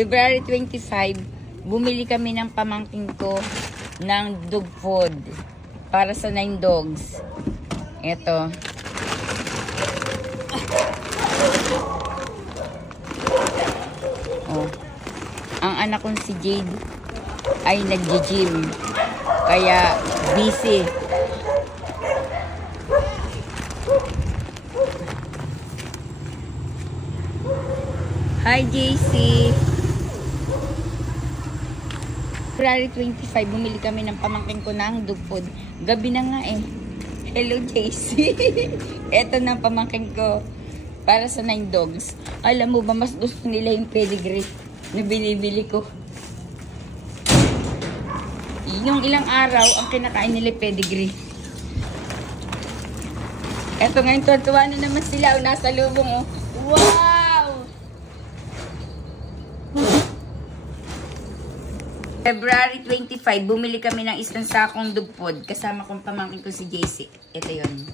February 25, bumili kami ng pamangkin ko ng dog food para sa 9 dogs. Ito. Oh. Ang anak kong si Jade ay nag-gym. Kaya busy. Hi JC. February 25, bumili kami ng pamangkin ko ng dog food. Gabi na nga eh. Hello JC. Ito na pamangkin ko para sa 9 dogs. Alam mo ba, mas gusto nila yung pedigree na binibili ko. Yung ilang araw, ang kinakain nila pedigree. Ito ngayon, tuwa na naman sila. Nasa lubong oh. Wow! February 25, bumili kami ng isang sakong dog food kasama kong pamangkin ko si JC. Ito yun.